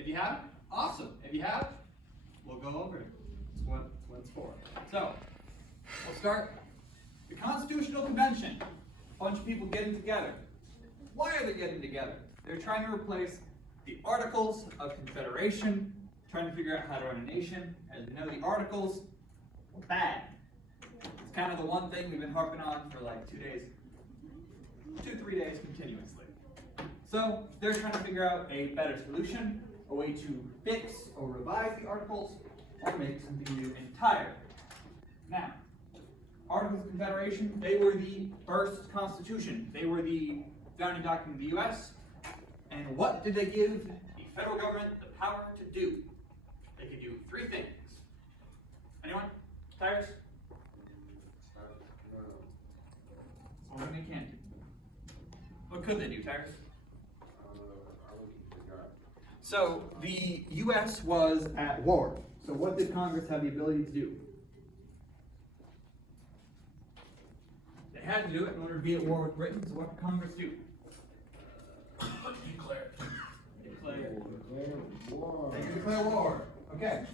If you haven't, awesome. If you have, we'll go over it. It's what it's for. So, we'll start. The Constitutional Convention. A bunch of people getting together. Why are they getting together? They're trying to replace the Articles of Confederation, trying to figure out how to run a nation. As you know, the Articles were bad. It's kind of the one thing we've been harping on for like 2 days, 2-3 days continuously. So they're trying to figure out a better solution, a way to fix or revise the Articles, or make something new entirely. Now, Articles of Confederation, they were the first constitution. They were the founding document of the U.S. And what did they give the federal government the power to do? They could do 3 things. Anyone? Tyrus? What they can't do. What could they do, Tyrus? So the U.S. was at war. So what did Congress have the ability to do? They had to do it in order to be at war with Britain. So what did Congress do? Declare war. They could declare war. Okay.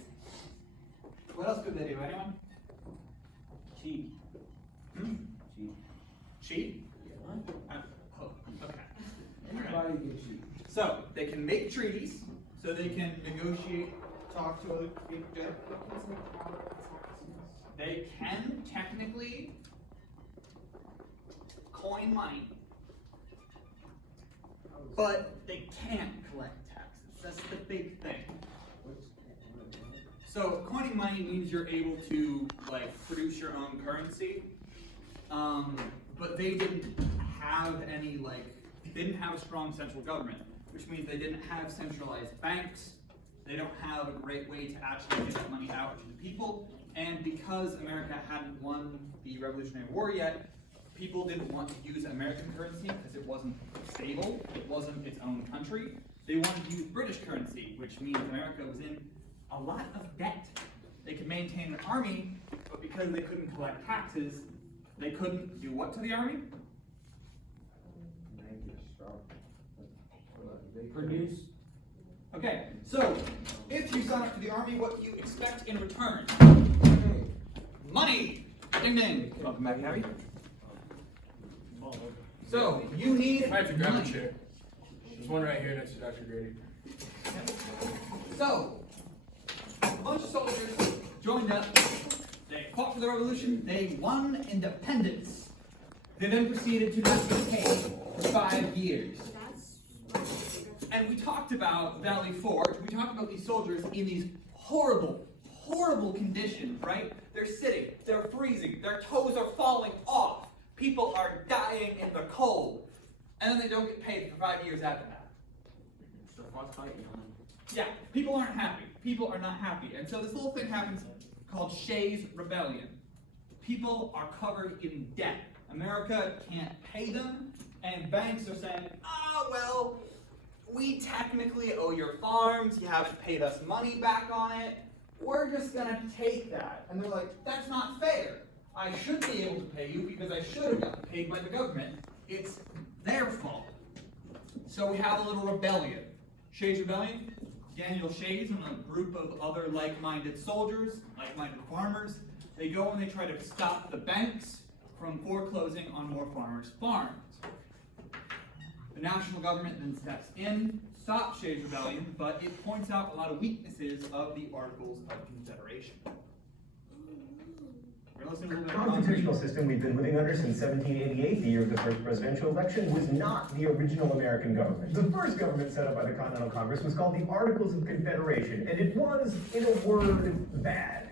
What else could they do? Anyone? Cheat. Cheat? Yeah. Oh, okay. Anybody can cheat. So they can make treaties, so they can negotiate, talk to other people. Good. They can technically coin money, but they can't collect taxes. That's the big thing. So coining money means you're able to like produce your own currency, but they didn't have any they didn't have a strong central government, which means they didn't have centralized banks. They don't have a great way to actually get that money out to the people. And because America hadn't won the Revolutionary War yet, people didn't want to use American currency because it wasn't stable. It wasn't its own country. They wanted to use British currency, which means America was in a lot of debt. They could maintain an army, but because they couldn't collect taxes, they couldn't do what to the army? Produce. Okay, so if you sign up for the army, what do you expect in return? Money! Ding ding! Welcome back, Harry. So, you need I have to grab a money. chair. There's one right here next to Dr. Grady. So, a bunch of soldiers joined up, they fought for the revolution, they won independence. They then proceeded to not get paid for 5 years. And we talked about Valley Forge, we talked about these soldiers in these horrible, horrible conditions, right? They're sitting, they're freezing, their toes are falling off, people are dying in the cold, and then they don't get paid for 5 years after that. Yeah, people aren't happy. People are not happy. And so this little thing happens called Shays' Rebellion. People are covered in debt. America can't pay them, and banks are saying, well, we technically owe your farms, you haven't paid us money back on it, we're just gonna take that. And they're like, that's not fair. I should be able to pay you because I should have gotten paid by the government. It's their fault. So we have a little rebellion. Shays' Rebellion, Daniel Shays and a group of other like-minded soldiers, like-minded farmers, they go and they try to stop the banks from foreclosing on more farmers' farms. The national government then steps in, stops Shays' Rebellion, but it points out a lot of weaknesses of the Articles of Confederation. We're listening to a The little bit of constitutional system we've been living under since 1788, the year of the first presidential election, was not the original American government. The first government set up by the Continental Congress was called the Articles of Confederation, and it was, in a word, bad.